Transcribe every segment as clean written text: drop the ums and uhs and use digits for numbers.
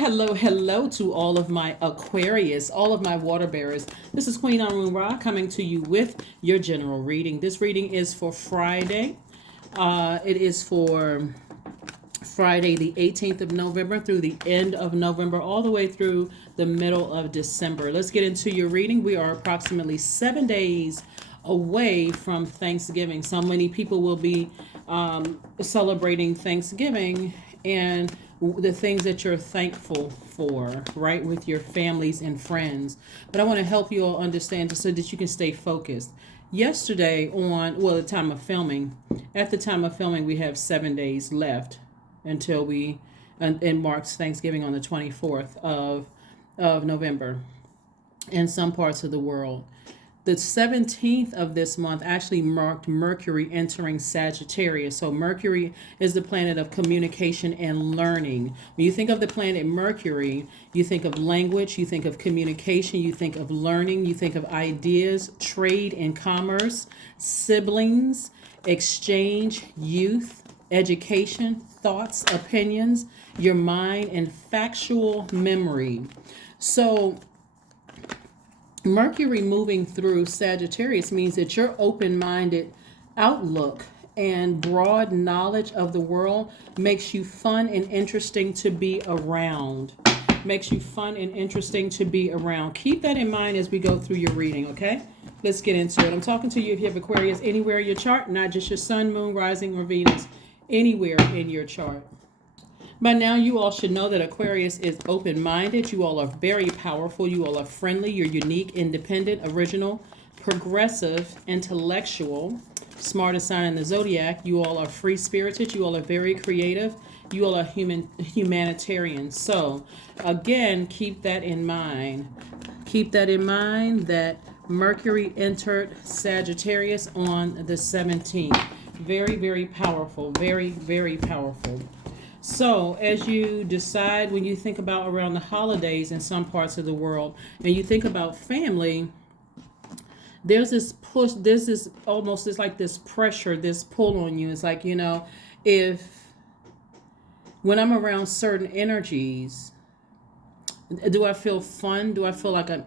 Hello to all of my Aquarius, all of my water bearers. This is Queen Amun Ra coming to you with your general reading. This reading is for Friday. It is for Friday, the 18th of November through the end of November, all the way through the middle of December. Let's get into your reading. We are approximately 7 days away from Thanksgiving. So many people will be celebrating Thanksgiving and the things that you're thankful for, right, with your families and friends. But I want to help you all understand just so that you can stay focused. Yesterday the time of filming, at the time of filming, we have 7 days left until and marks Thanksgiving on the 24th of November in some parts of the world. The 17th of this month actually marked Mercury entering Sagittarius. So Mercury is the planet of communication and learning. When you think of the planet Mercury, you think of language, you think of communication, you think of learning, you think of ideas, trade and commerce, siblings, exchange, youth, education, thoughts, opinions, your mind, and factual memory. So Mercury moving through Sagittarius means that your open-minded outlook and broad knowledge of the world makes you fun and interesting to be around. Makes you fun and interesting to be around. Keep that in mind as we go through your reading, okay? Let's get into it. I'm talking to you if you have Aquarius anywhere in your chart, not just your sun, moon, rising, or Venus. Anywhere in your chart. By now, you all should know that Aquarius is open-minded. You all are very powerful. You all are friendly. You're unique, independent, original, progressive, intellectual, smartest sign in the Zodiac. You all are free-spirited. You all are very creative. You all are humanitarian. So, again, keep that in mind. Keep that in mind that Mercury entered Sagittarius on the 17th. Very, very powerful. Very, very powerful. So as you decide, when you think about around the holidays in some parts of the world, and you think about family, there's this push, there's this almost, it's like this pressure, this pull on you. It's like, if when I'm around certain energies, do I feel fun? Do I feel like I'm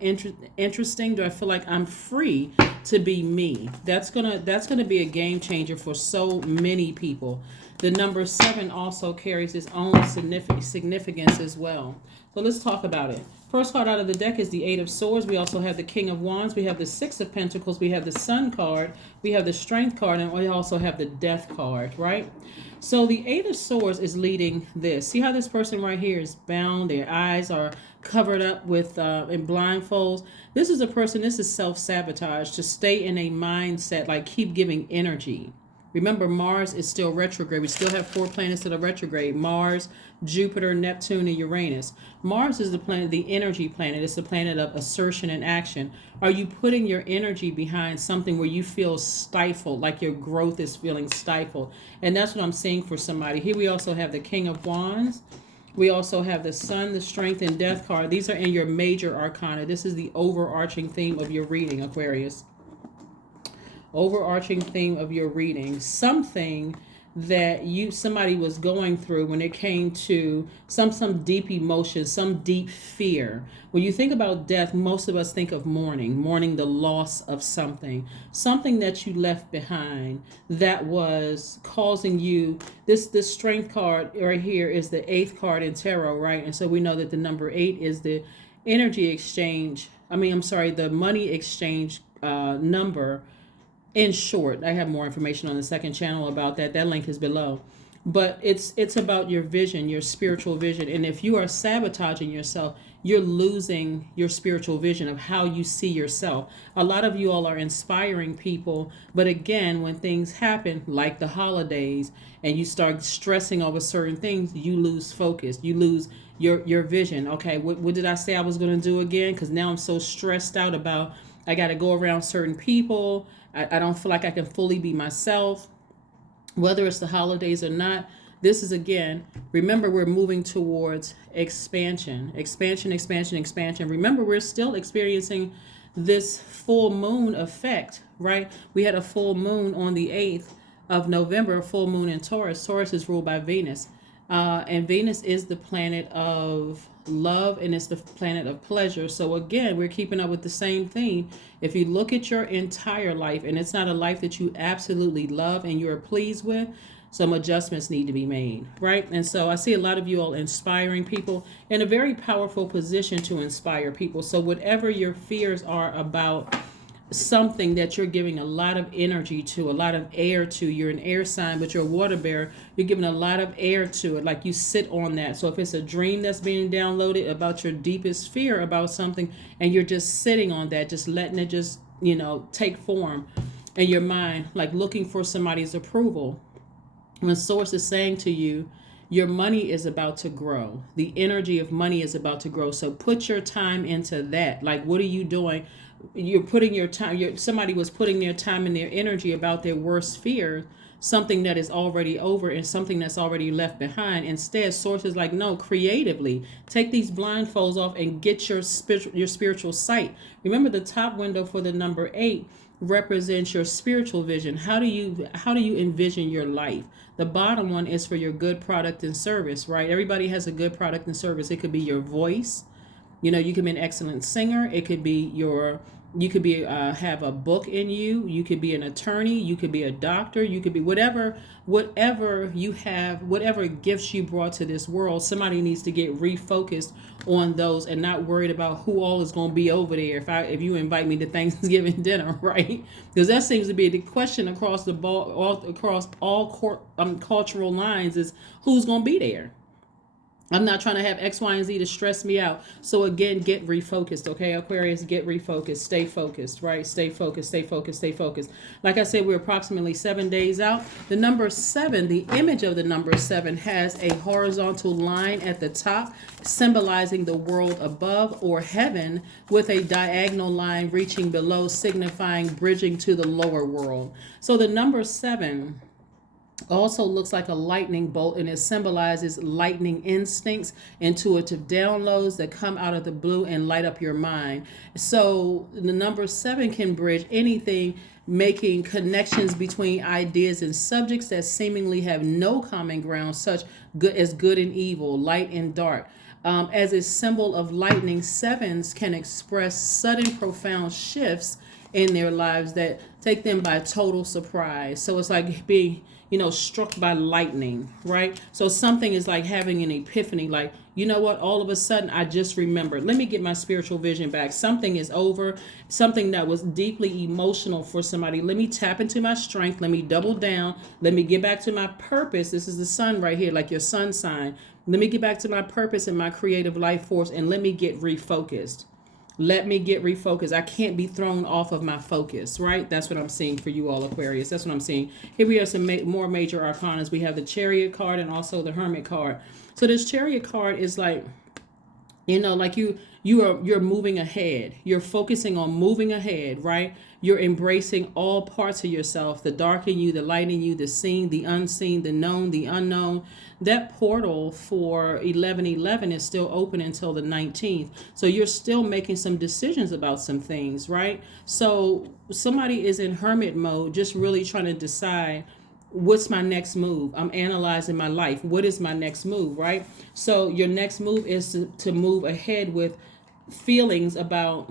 interesting? Do I feel like I'm free to be me? That's gonna be a game changer for so many people. The number 7 also carries its own significance as well. So let's talk about it. First card out of the deck is the 8 of Swords. We also have the King of Wands. We have the 6 of Pentacles. We have the Sun card. We have the Strength card. And we also have the Death card, right? So the 8 of Swords is leading this. See how this person right here is bound? Their eyes are covered up with in blindfolds. This is a person, this is self-sabotage, to stay in a mindset, like keep giving energy. Remember, Mars is still retrograde. We still have 4 planets that are retrograde. Mars, Jupiter, Neptune, and Uranus. Mars is the planet, the energy planet. It's the planet of assertion and action. Are you putting your energy behind something where you feel stifled, like your growth is feeling stifled? And that's what I'm seeing for somebody. Here we also have the King of Wands. We also have the Sun, the Strength, and Death card. These are in your major arcana. This is the overarching theme of your reading, Aquarius. Overarching theme of your reading, something that somebody was going through when it came to some deep emotion, some deep fear. When you think about death, most of us think of mourning the loss of something that you left behind that was causing you. This Strength card right here is the 8th card in tarot, right? And so we know that the number 8 is the energy exchange. The money exchange number. In short, I have more information on the second channel about that. That link is below. But it's about your vision, your spiritual vision. And if you are sabotaging yourself, you're losing your spiritual vision of how you see yourself. A lot of you all are inspiring people. But again, when things happen, like the holidays, and you start stressing over certain things, you lose focus. You lose your vision. Okay, what did I say I was going to do again? Because now I'm so stressed out about I got to go around certain people. I don't feel like I can fully be myself, whether it's the holidays or not. This is, again, remember, we're moving towards expansion. Remember, we're still experiencing this full moon effect, right? We had a full moon on the 8th of November, a full moon in Taurus. Taurus is ruled by Venus. And Venus is the planet of love and it's the planet of pleasure. So again, we're keeping up with the same theme. If you look at your entire life and it's not a life that you absolutely love and you're pleased with, some adjustments need to be made, right? And so I see a lot of you all inspiring people in a very powerful position to inspire people. So whatever your fears are about something that you're giving a lot of energy to, a lot of air to, you're an air sign, but you're a water bearer, you're giving a lot of air to it, like you sit on that. So if it's a dream that's being downloaded about your deepest fear about something, and you're just sitting on that, just letting it just, take form in your mind, like looking for somebody's approval. When source is saying to you, your money is about to grow. The energy of money is about to grow. So put your time into that. Like, what are you doing? You're putting your time. Somebody was putting their time and their energy about their worst fear, something that is already over and something that's already left behind. Instead, source is like, no, creatively take these blindfolds off and get your spiritual sight. Remember, the top window for the number 8 represents your spiritual vision. How do you envision your life? The bottom one is for your good product and service, right? Everybody has a good product and service. It could be your voice. You could be an excellent singer. It could be you could be have a book in you. You could be an attorney. You could be a doctor. You could be whatever you have, whatever gifts you brought to this world. Somebody needs to get refocused on those and not worried about who all is going to be over there. If you invite me to Thanksgiving dinner, right? Because that seems to be the question across the ball, across all cultural lines, is who's going to be there. I'm not trying to have X, Y, and Z to stress me out. So again, get refocused, okay, Aquarius? Get refocused. Stay focused, right? Stay focused, stay focused, stay focused. Like I said, we're approximately 7 days out. The number 7, the image of the number 7 has a horizontal line at the top, symbolizing the world above or heaven, with a diagonal line reaching below, signifying bridging to the lower world. So the number 7 also looks like a lightning bolt, and it symbolizes lightning instincts, intuitive downloads that come out of the blue and light up your mind. So the number 7 can bridge anything, making connections between ideas and subjects that seemingly have no common ground, such as good and evil, light and dark. As a symbol of lightning, 7s can express sudden, profound shifts in their lives that take them by total surprise. So it's like being struck by lightning, right? So something is like having an epiphany, like, you know what, all of a sudden I just remembered, let me get my spiritual vision back. Something is over, something that was deeply emotional for somebody. Let me tap into my strength. Let me double down. Let me get back to my purpose. This is the sun right here, like your sun sign. Let me get back to my purpose and my creative life force, and let me get refocused. Let me get refocused. I can't be thrown off of my focus, right? That's what I'm seeing for you all, Aquarius. That's what I'm seeing. Here we have some more major arcanas. We have the Chariot card and also the Hermit card. So this Chariot card is like, like you're moving ahead. You're focusing on moving ahead, right? You're embracing all parts of yourself, the dark in you, the light in you, the seen, the unseen, the known, the unknown. That portal for 11/11 is still open until the 19th. So you're still making some decisions about some things, right? So somebody is in hermit mode, just really trying to decide, what's my next move? I'm analyzing my life. What is my next move, right? So your next move is to move ahead with feelings about,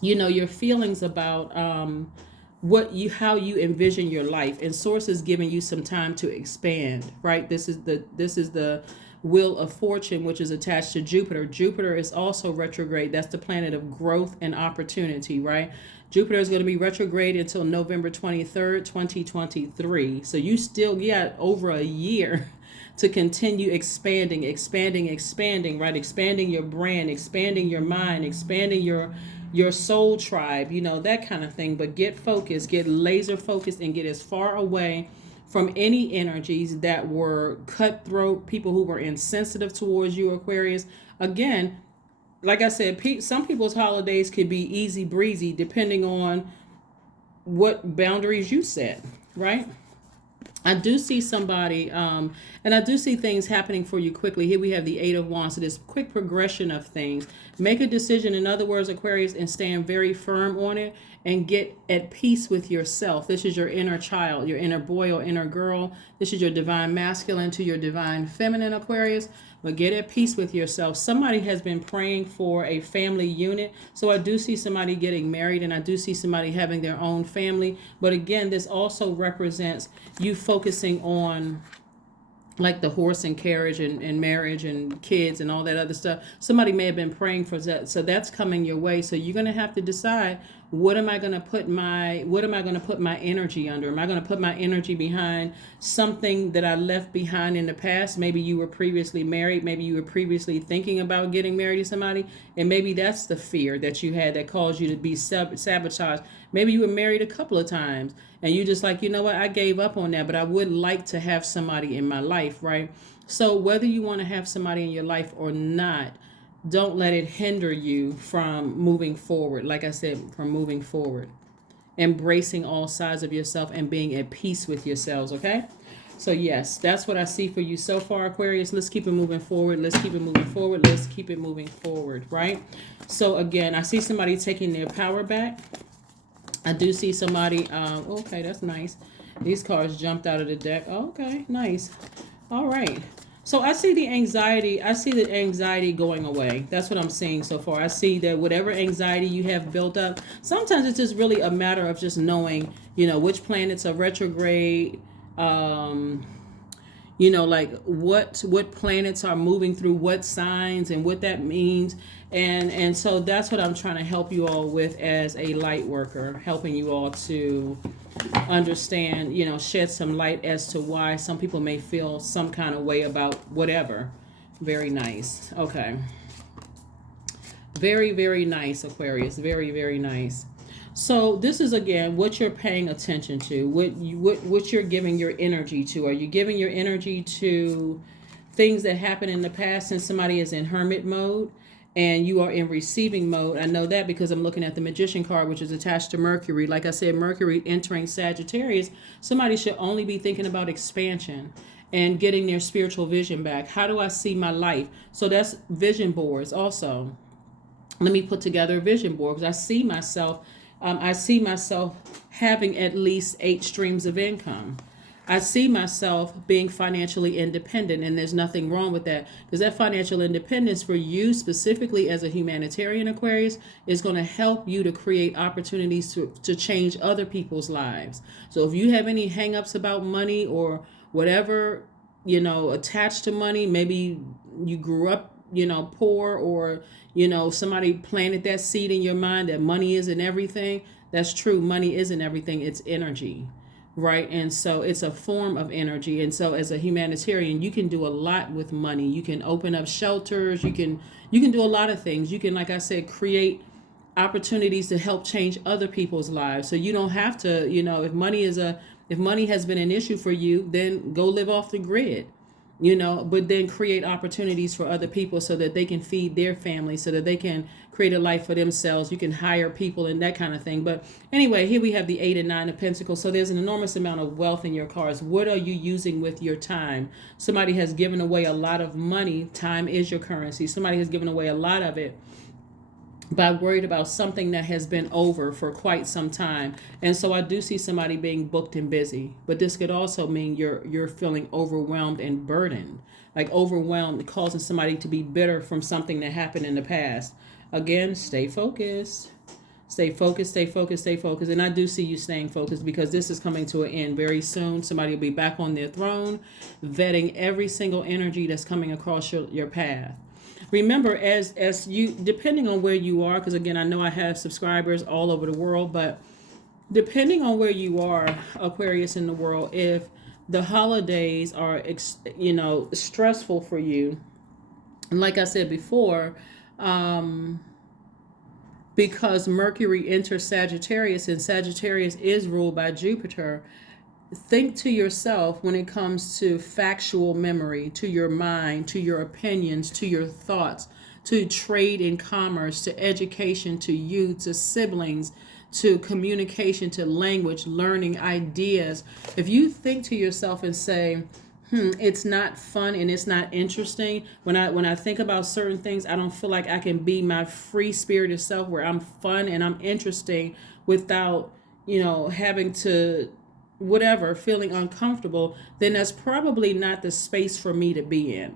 your feelings about how you envision your life. And source is giving you some time to expand, right? This is the wheel of fortune, which is attached to Jupiter. Jupiter is also retrograde. That's the planet of growth and opportunity, right? Jupiter is going to be retrograde until November 23rd, 2023. So you still got over a year to continue expanding, right? Expanding your brand, expanding your mind, expanding your soul tribe, that kind of thing. But get focused, get laser focused, and get as far away from any energies that were cutthroat, people who were insensitive towards you, Aquarius. Again, like I said, some people's holidays could be easy breezy depending on what boundaries you set, right? I do see somebody, and I do see things happening for you quickly. Here we have the Eight of Wands, so this quick progression of things. Make a decision, in other words, Aquarius, and stand very firm on it and get at peace with yourself. This is your inner child, your inner boy or inner girl. This is your divine masculine to your divine feminine, Aquarius. But get at peace with yourself. Somebody has been praying for a family unit. So I do see somebody getting married, and I do see somebody having their own family. But again, this also represents you focusing on like the horse and carriage and marriage and kids and all that other stuff. Somebody may have been praying for that. So that's coming your way. So you're going to have to decide, what am I going to put my energy under? Am I going to put my energy behind something that I left behind in the past? Maybe you were previously married. Maybe you were previously thinking about getting married to somebody. And maybe that's the fear that you had that caused you to be sabotaged. Maybe you were married a couple of times and you just like, you know what, I gave up on that, but I would like to have somebody in my life, right? So whether you want to have somebody in your life or not, don't let it hinder you from moving forward. Like I said, from moving forward, embracing all sides of yourself and being at peace with yourselves. Okay. So yes, that's what I see for you so far, Aquarius. Let's keep it moving forward. Let's keep it moving forward. Let's keep it moving forward. Right. So again, I see somebody taking their power back. I do see somebody, okay, that's nice. These cards jumped out of the deck. Okay, nice. All right. So I see the anxiety going away. That's what I'm seeing so far. I see that whatever anxiety you have built up, sometimes it's just really a matter of just knowing, which planets are retrograde, like what planets are moving through what signs and what that means. And so that's what I'm trying to help you all with as a light worker, helping you all to understand, shed some light as to why some people may feel some kind of way about whatever. Very nice. Okay. Very, very nice, Aquarius. Very, very nice. So this is, again, what you're paying attention to, what you're giving your energy to. Are you giving your energy to things that happened in the past since somebody is in hermit mode and you are in receiving mode? I know that because I'm looking at the Magician card, which is attached to Mercury. Like I said, Mercury entering Sagittarius, somebody should only be thinking about expansion and getting their spiritual vision back. How do I see my life? So that's vision boards also. Let me put together a vision board because I see myself having at least 8 streams of income. I see myself being financially independent, and there's nothing wrong with that, because that financial independence for you specifically as a humanitarian, Aquarius, is going to help you to create opportunities to change other people's lives. So if you have any hangups about money or whatever, attached to money, maybe you grew up, poor, or, somebody planted that seed in your mind that money isn't everything. That's true. Money isn't everything. It's energy. Right. And so it's a form of energy. And so as a humanitarian, you can do a lot with money. You can open up shelters. You can do a lot of things. You can, like I said, create opportunities to help change other people's lives. So you don't have to, if money has been an issue for you, then go live off the grid. But then create opportunities for other people so that they can feed their family, so that they can create a life for themselves. You can hire people and that kind of thing. But anyway, here we have the 8 and 9 of Pentacles. So there's an enormous amount of wealth in your cards. What are you using with your time? Somebody has given away a lot of money. Time is your currency. Somebody has given away a lot of it by worried about something that has been over for quite some time. And so I do see somebody being booked and busy, but this could also mean you're feeling overwhelmed and burdened, like overwhelmed, causing somebody to be bitter from something that happened in the past. Again, stay focused. Stay focused, stay focused, stay focused. And I do see you staying focused because this is coming to an end very soon. Somebody will be back on their throne, vetting every single energy that's coming across your path. Remember, as you, depending on where you are, because again, I know I have subscribers all over the world, but depending on where you are, Aquarius, in the world, if the holidays are, stressful for you, and like I said before, because Mercury enters Sagittarius and Sagittarius is ruled by Jupiter, think to yourself when it comes to factual memory, to your mind, to your opinions, to your thoughts, to trade and commerce, to education, to you, to siblings, to communication, to language, learning, ideas. If you think to yourself and say, it's not fun and it's not interesting. When I think about certain things, I don't feel like I can be my free spirited self where I'm fun and I'm interesting without, having to whatever, feeling uncomfortable, then that's probably not the space for me to be in.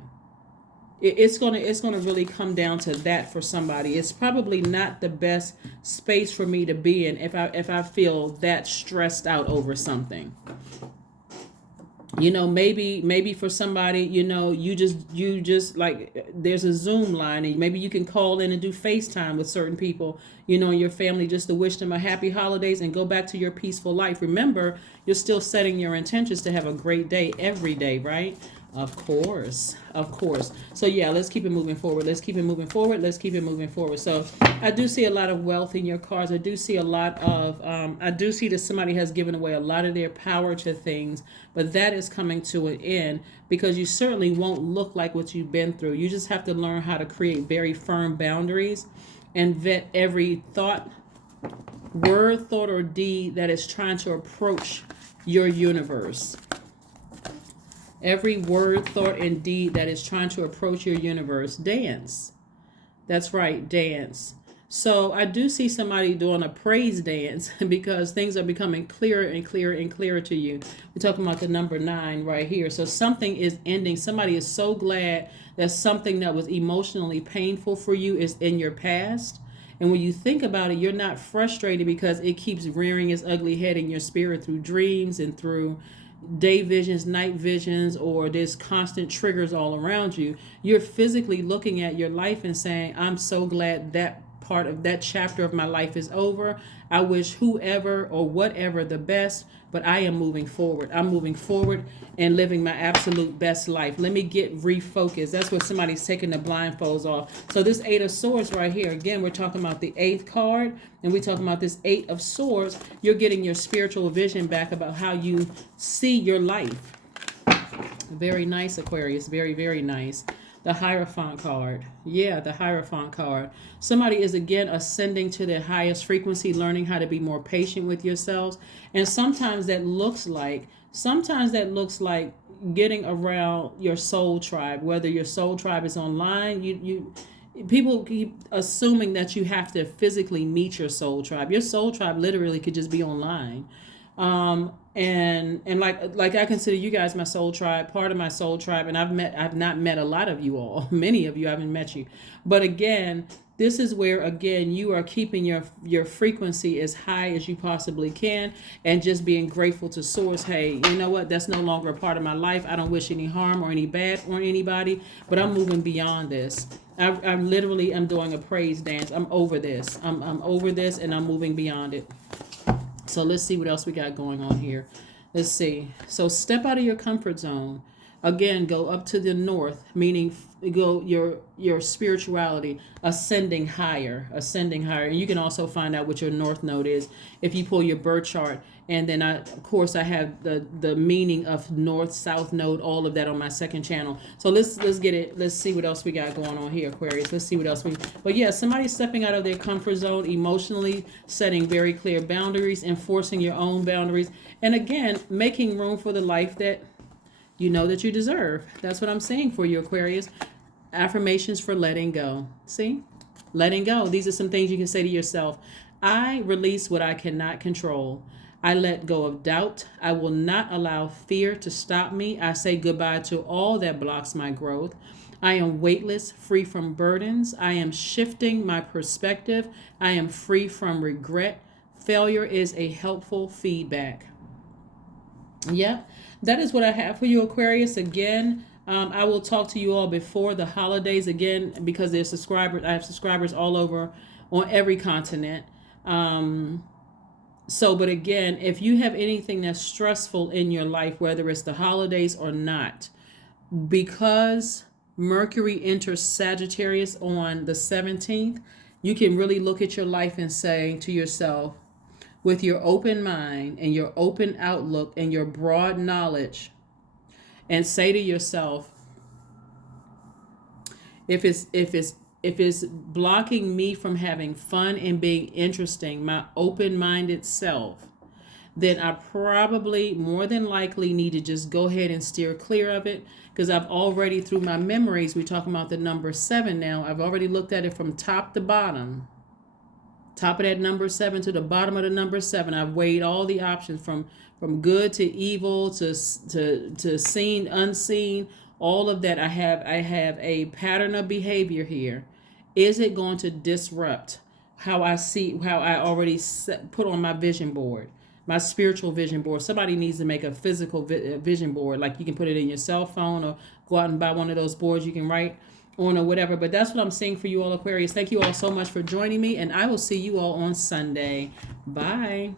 It's gonna really come down to that for somebody. It's probably not the best space for me to be in if I feel that stressed out over something. Maybe for somebody, you just like, there's a Zoom line and maybe you can call in and do FaceTime with certain people, in your family, just to wish them a happy holidays and go back to your peaceful life. Remember, you're still setting your intentions to have a great day every day, right? Of course. So yeah, let's keep it moving forward. So I do see a lot of wealth in your cards. I do see a lot of, I do see that somebody has given away a lot of their power to things, but that is coming to an end because you certainly won't look like what you've been through. You just have to learn how to create very firm boundaries and vet every word, thought, or deed that is trying to approach your universe. Every word, thought, and deed that is trying to approach your universe. Dance. That's right, dance. So I do see somebody doing a praise dance because things are becoming clearer and clearer and clearer to you. We're talking about the number 9 right here. So something is ending. Somebody is so glad that something that was emotionally painful for you is in your past. And when you think about it, you're not frustrated because it keeps rearing its ugly head in your spirit through dreams and through day visions, night visions, or there's constant triggers all around you. You're physically looking at your life and saying, I'm so glad that part of that chapter of my life is over. I wish whoever or whatever the best, but I am moving forward. I'm moving forward and living my absolute best life. Let me get refocused. That's what somebody's taking the blindfolds off. So this 8 of Swords right here, again, we're talking about the 8th card, and we're talking about this 8 of Swords. You're getting your spiritual vision back about how you see your life. Very nice, Aquarius. Very, very nice. The Hierophant card. Yeah, the Hierophant card. Somebody is again ascending to their highest frequency, learning how to be more patient with yourselves. And sometimes that looks like getting around your soul tribe, whether your soul tribe is online. People keep assuming that you have to physically meet your soul tribe. Your soul tribe literally could just be online. And like I consider you guys my soul tribe, part of my soul tribe, and I've not met a lot of you all. Many of you I haven't met you. But again, this is where again you are keeping your frequency as high as you possibly can and just being grateful to source. Hey, you know what? That's no longer a part of my life. I don't wish any harm or any bad on anybody, but I'm moving beyond this. I literally am doing a praise dance. I'm over this. I'm over this and I'm moving beyond it. So let's see what else we got going on here. Let's see. So step out of your comfort zone. Again, go up to the north, meaning go your spirituality, ascending higher. And you can also find out what your north node is if you pull your birth chart. And then I have the meaning of north, south node, all of that on my second channel. So let's get it. Let's see what else we got going on here, Aquarius. Let's see what else but yeah, somebody's stepping out of their comfort zone emotionally, setting very clear boundaries, enforcing your own boundaries, and again, making room for the life that you know that you deserve. That's what I'm saying for you, Aquarius. Affirmations for letting go. See? Letting go. These are some things you can say to yourself. I release what I cannot control. I let go of doubt. I will not allow fear to stop me. I say goodbye to all that blocks my growth. I am weightless, free from burdens. I am shifting my perspective. I am free from regret. Failure is a helpful feedback. Yep, that is what I have for you, Aquarius. Again, I will talk to you all before the holidays again because there's subscribers. I have subscribers all over on every continent. But again, if you have anything that's stressful in your life, whether it's the holidays or not, because Mercury enters Sagittarius on the 17th, you can really look at your life and say to yourself, with your open mind and your open outlook and your broad knowledge, and say to yourself, if it's if it's blocking me from having fun and being interesting, my open-minded self, then I probably more than likely need to just go ahead and steer clear of it, because I've already, through my memories, we're talking about the number 7 now, I've already looked at it from top to bottom. Top of that number 7 to the bottom of the number 7. I've weighed all the options from good to evil to seen, unseen, all of that. I have a pattern of behavior here. Is it going to disrupt how I see, how I already put on my vision board, my spiritual vision board? Somebody needs to make a physical vision board, like you can put it in your cell phone or go out and buy one of those boards you can write on or whatever. But that's what I'm seeing for you all, Aquarius. Thank you all so much for joining me, and I will see you all on Sunday. Bye.